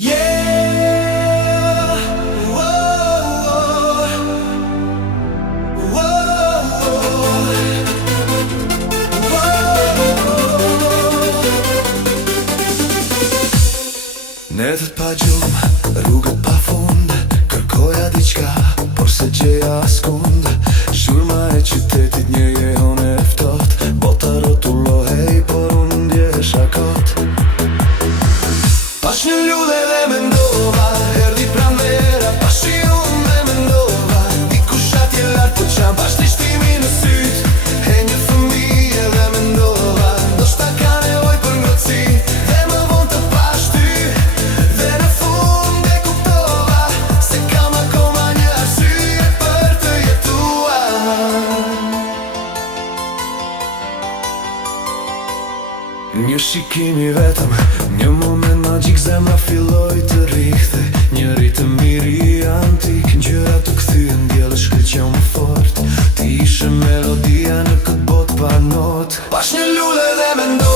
Netët pa gjumë, rrugët pa fund, kërkoja diqka, por se gjeja askund. Shurma e qytetit një jehon e ftoht, bota rotullohej, por unë ndjesha kot. Pash një lule dhe mendova, erdi pranvera, pash i unë dhe mendova, dikush atje lartë po qam, pash të shtimi në syt, e një fëmije dhe mendova, do shta ka nevoj për ngrotësi, dhe më vonë të pash ty. Dhe në fund e kuptova, se kam akoma një arsye për të jetuar. Një shikimi vetëm, një moment magjik, zemra filloi të rikthej, një ritëm miri antik, ngjyra të kthyen, diell shkëlqeu më fort, ti ishe melodia në këtë botë pa not. Pash një lule dhe mendova